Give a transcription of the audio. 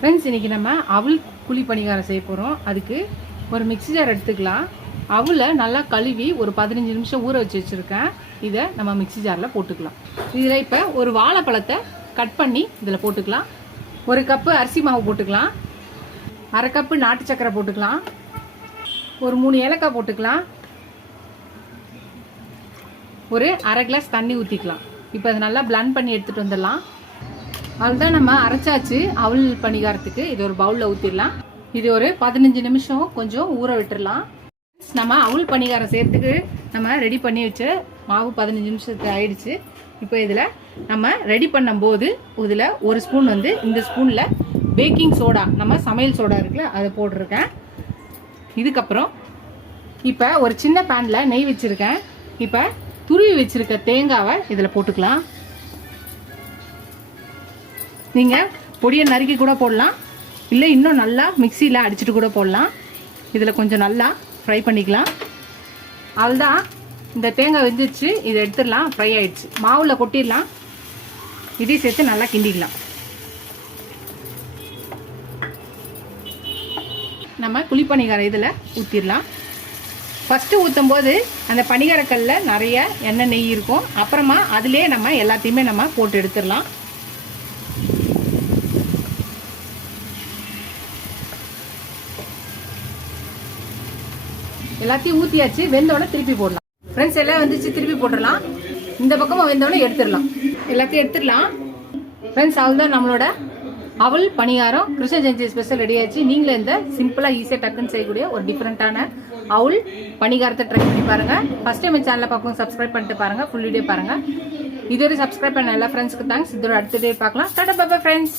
Friends, இன்றைக்கி நம்ம அவல் குழி பணிகாரம் செய்ய போகிறோம். அதுக்கு ஒரு மிக்ஸி ஜார் எடுத்துக்கலாம். அவலை நல்லா கழுவி ஒரு 15 நிமிஷம் ஊற வச்சுருக்கேன். இதை நம்ம மிக்ஸி ஜாரில் போட்டுக்கலாம். இதில் இப்போ ஒரு வாழைப்பழத்தை கட் பண்ணி இதில் போட்டுக்கலாம். ஒரு கப்பு அரிசி மாவு போட்டுக்கலாம். அரை கப்பு நாட்டு சக்கரை போட்டுக்கலாம். ஒரு 3 ஏலக்காய் போட்டுக்கலாம். ஒரு அரை கிளாஸ் தண்ணி ஊற்றிக்கலாம். இப்போ அதை நல்லா பிளண்ட் பண்ணி எடுத்துகிட்டு வந்துடலாம். அதுதான் நம்ம அரைச்சாச்சு அவல் பணிகாரத்துக்கு. இது ஒரு பவுலில் ஊற்றிடலாம். இது ஒரு 15 நிமிஷம் கொஞ்சம் ஊற விட்டுடலாம். நம்ம அவல் பணிகாரம் செய்யறதுக்கு நம்ம ரெடி பண்ணி வச்ச மாவு 15 நிமிஷத்துக்கு ஆயிடுச்சு. இப்போ இதில் நம்ம ரெடி பண்ணும்போது இதில் ஒரு ஸ்பூன் இந்த ஸ்பூனில் பேக்கிங் சோடா, நம்ம சமையல் சோடா இருக்குல்ல, அதை போட்டிருக்கேன். இதுக்கப்புறம் இப்போ ஒரு சின்ன பேனில் நெய் வச்சுருக்கேன். இப்போ துருவி வச்சுருக்க தேங்காவை இதில் போட்டுக்கலாம். நீங்கள் பொடியை நறுக்கி கூட போடலாம், இல்லை இன்னும் நல்லா மிக்சியில் அடிச்சுட்டு கூட போடலாம். இதில் கொஞ்சம் நல்லா ஃப்ரை பண்ணிக்கலாம். அதுதான் இந்த தேங்காய் வெந்துச்சு. இதை எடுத்துடலாம். ஃப்ரை ஆயிடுச்சு. மாவில் கொட்டிடலாம். இதையும் சேர்த்து நல்லா கிண்டிக்கலாம். நம்ம குழிப்பணிகாரம் இதில் ஊற்றிடலாம். ஃபஸ்ட்டு ஊற்றும் போது அந்த பணிகாரக்கல்லில் நிறைய எண்ணெய் நெய் இருக்கும். அப்புறமா அதிலே நம்ம எல்லாத்தையுமே நம்ம போட்டு எடுத்துடலாம். எல்லாத்தையும் ஊற்றியாச்சு. வெந்தோடனே திருப்பி போடலாம். ஃப்ரெண்ட்ஸ், எல்லாம் வந்துச்சு, திருப்பி போட்டுடலாம். இந்த பக்கமாக வெந்தோடனே எடுத்துடலாம். எல்லாத்தையும் எடுத்துடலாம். ஃப்ரெண்ட்ஸ், அவ்வளோதான் நம்மளோட அவல் பணிகாரம் கிருஷ்ண ஜெயந்தி ஸ்பெஷல் ரெடி ஆச்சு. நீங்களும் இந்த சிம்பிளாக ஈஸியாக டக்குன்னு செய்யக்கூடிய ஒரு டிஃப்ரெண்ட்டான அவல் பணிகாரத்தை ட்ரை பண்ணி பாருங்கள். ஃபஸ்ட் டைம் சேனலில் பார்க்கணும், சப்ஸ்கிரைப் பண்ணிட்டு பாருங்கள். ஃபுல் வீடியோ பாருங்கள். இதுவரை சப்ஸ்கிரைப் பண்ண எல்லா ஃப்ரெண்ட்ஸ்க்கு தேங்க்ஸ். இதோட அடுத்த டே பார்க்கலாம். Tata, bye bye friends.